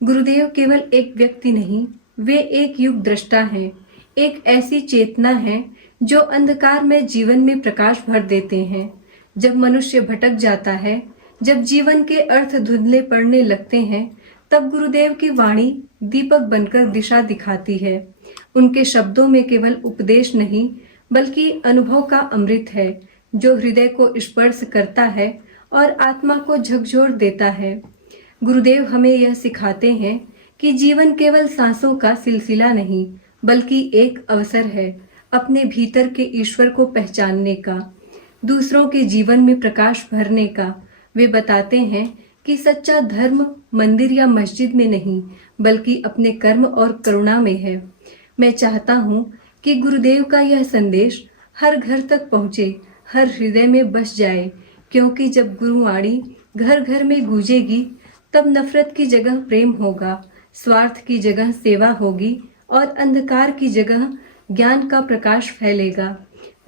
गुरुदेव केवल एक व्यक्ति नहीं, वे एक युग दृष्टा हैं, एक ऐसी चेतना है जो अंधकार में जीवन में प्रकाश भर देते हैं। जब मनुष्य भटक जाता है, जब जीवन के अर्थ धुंधले पड़ने लगते हैं, तब गुरुदेव की वाणी दीपक बनकर दिशा दिखाती है। उनके शब्दों में केवल उपदेश नहीं, बल्कि अनुभव का अमृत है, जो हृदय को स्पर्श करता है और आत्मा को झकझोर देता है। गुरुदेव हमें यह सिखाते हैं कि जीवन केवल सांसों का सिलसिला नहीं, बल्कि एक अवसर है अपने भीतर के ईश्वर को पहचानने का, दूसरों के जीवन में प्रकाश भरने का। वे बताते हैं कि सच्चा धर्म मंदिर या मस्जिद में नहीं, बल्कि अपने कर्म और करुणा में है। मैं चाहता हूँ कि गुरुदेव का यह संदेश हर घर तक पहुँचे, हर हृदय में बस जाए, क्योंकि जब गुरुवाणी घर घर में गूंजेगी, तब नफरत की जगह प्रेम होगा, स्वार्थ की जगह सेवा होगी और अंधकार की जगह ज्ञान का प्रकाश फैलेगा।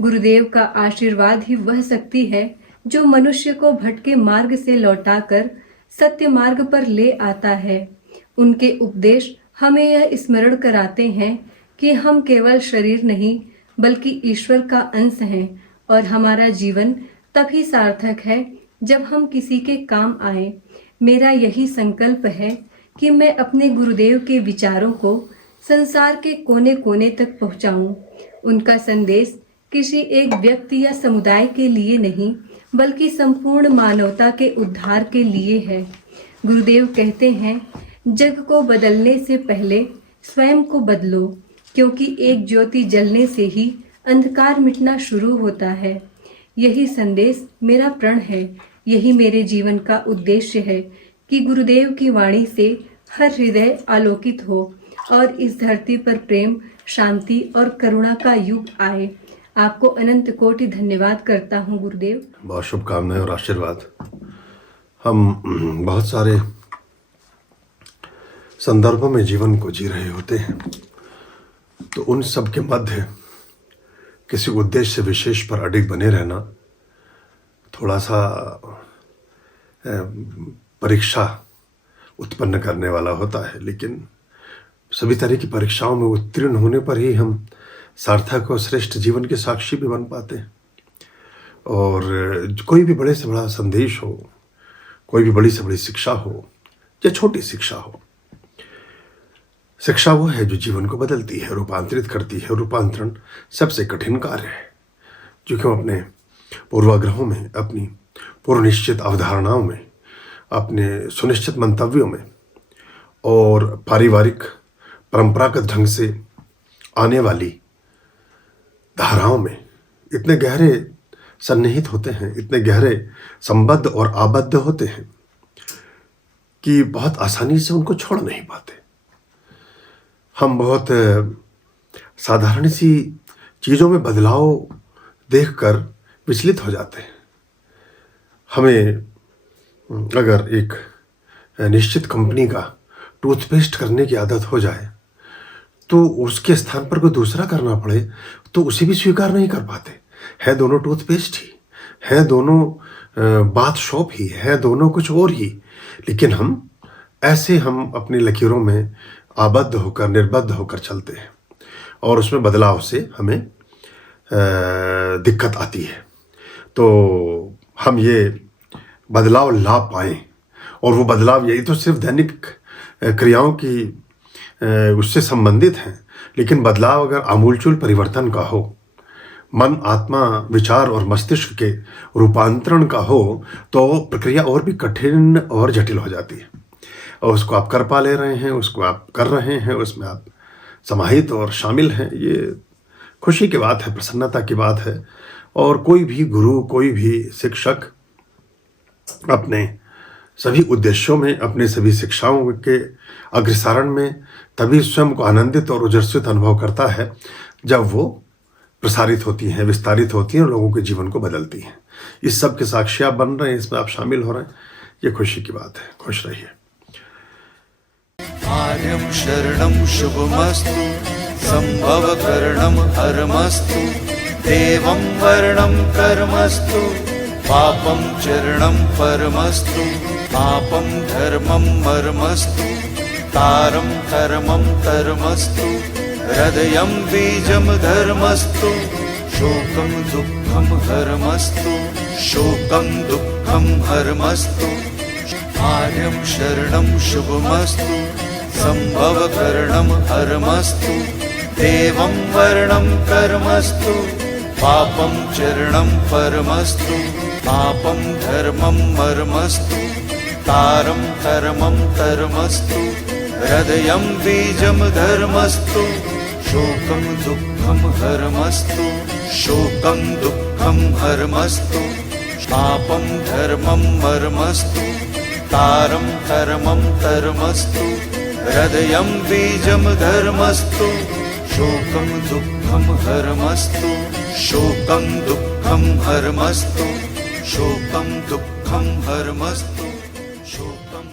गुरुदेव का आशीर्वाद ही वह शक्ति है जो मनुष्य को भटके मार्ग से लौटाकर सत्य मार्ग पर ले आता है। उनके उपदेश हमें यह स्मरण कराते हैं कि हम केवल शरीर नहीं, बल्कि ईश्वर का अंश हैं और हमारा जीवन तभी सार्थक है जब हम किसी के काम आए। मेरा यही संकल्प है कि मैं अपने गुरुदेव के विचारों को संसार के कोने कोने तक पहुंचाऊं। उनका संदेश किसी एक व्यक्ति या समुदाय के लिए नहीं, बल्कि संपूर्ण मानवता के उद्धार के लिए है। गुरुदेव कहते हैं, जग को बदलने से पहले स्वयं को बदलो, क्योंकि एक ज्योति जलने से ही अंधकार मिटना शुरू होता है। यही संदेश मेरा प्रण है, यही मेरे जीवन का उद्देश्य है कि गुरुदेव की वाणी से हर हृदय आलोकित हो और इस धरती पर प्रेम, शांति और करुणा का युग आए। आपको अनंत कोटि धन्यवाद करता हूँ गुरुदेव। बहुत शुभकामनाएं और आशीर्वाद। हम बहुत सारे संदर्भों में जीवन को जी रहे होते हैं, तो उन सब के मध्य किसी उद्देश्य विशेष पर अडिग बने रहना थोड़ा सा परीक्षा उत्पन्न करने वाला होता है। लेकिन सभी तरह की परीक्षाओं में उत्तीर्ण होने पर ही हम सार्थक और श्रेष्ठ जीवन के साक्षी भी बन पाते हैं। और कोई भी बड़े से बड़ा संदेश हो, कोई भी बड़ी से बड़ी शिक्षा हो या छोटी शिक्षा हो, शिक्षा वो है जो जीवन को बदलती है, रूपांतरित करती है। रूपांतरण सबसे कठिन कार्य है, जो कि हम अपने पूर्वाग्रहों में, अपनी पूर्व निश्चित अवधारणाओं में, अपने सुनिश्चित मंतव्यों में और पारिवारिक परंपरागत ढंग से आने वाली धाराओं में इतने गहरे सन्निहित होते हैं, इतने गहरे संबद्ध और आबद्ध होते हैं कि बहुत आसानी से उनको छोड़ नहीं पाते। हम बहुत साधारण सी चीज़ों में बदलाव देखकर विचलित हो जाते हैं। हमें अगर एक निश्चित कंपनी का टूथपेस्ट करने की आदत हो जाए, तो उसके स्थान पर कोई दूसरा करना पड़े तो उसे भी स्वीकार नहीं कर पाते। है दोनों टूथपेस्ट ही, है दोनों बाथ शॉप ही, है दोनों कुछ और ही, लेकिन हम अपनी लकीरों में आबद्ध होकर, निर्बद्ध होकर चलते हैं और उसमें बदलाव से हमें दिक्कत आती है। तो हम ये बदलाव ला पाएं, और वो बदलाव यही तो सिर्फ दैनिक क्रियाओं की उससे संबंधित हैं, लेकिन बदलाव अगर आमूलचूल परिवर्तन का हो, मन, आत्मा, विचार और मस्तिष्क के रूपांतरण का हो, तो प्रक्रिया और भी कठिन और जटिल हो जाती है। और उसको आप कर पा ले रहे हैं, उसको आप कर रहे हैं, उसमें आप समाहित और शामिल हैं, ये खुशी की बात है, प्रसन्नता की बात है। और कोई भी गुरु, कोई भी शिक्षक अपने सभी उद्देश्यों में, अपने सभी शिक्षाओं के अग्रसारण में तभी स्वयं को आनंदित और उजर्षित अनुभव करता है जब वो प्रसारित होती हैं, विस्तारित होती हैं और लोगों के जीवन को बदलती हैं। इस सब के साक्षी आप बन रहे हैं, इसमें आप शामिल हो रहे हैं, ये खुशी की बात है। खुश रहिए। आर्यं शरणं शुभमस्तु, संभवकरणं हरमस्तु, देवं वर्णं कर्मस्तु, पापं चरणं परमस्तु, पापं धर्मं मर्मस्तु, तारं कर्मं कर्मस्तु हृदयं बीजं धर्मस्तु शोकं दुःखं हरमस्तु शोकं दुःखं हरमस्तु आर्यं शरणं शुभमस्तु संभवकरणं हरमस्तु देवं वर्णं कर्मस्तु पापं चरणं परमस्तु पापं धर्मं मर्मस्तु तारं कर्मं कर्मस्तु हृदयं बीजं धर्मस्तु शोकं दुःखं हरमस्तु शोकं दुःखं हरमस्तु पापं धर्मं मर्मस्तु तारं कर्मं कर्मस्तु हृदयं बीजं धर्मस्तु शोकं दुःखं हरमस्तु शोकं दुःखं हरमस्तु शोकं दुःखं हरमस्तु शोकं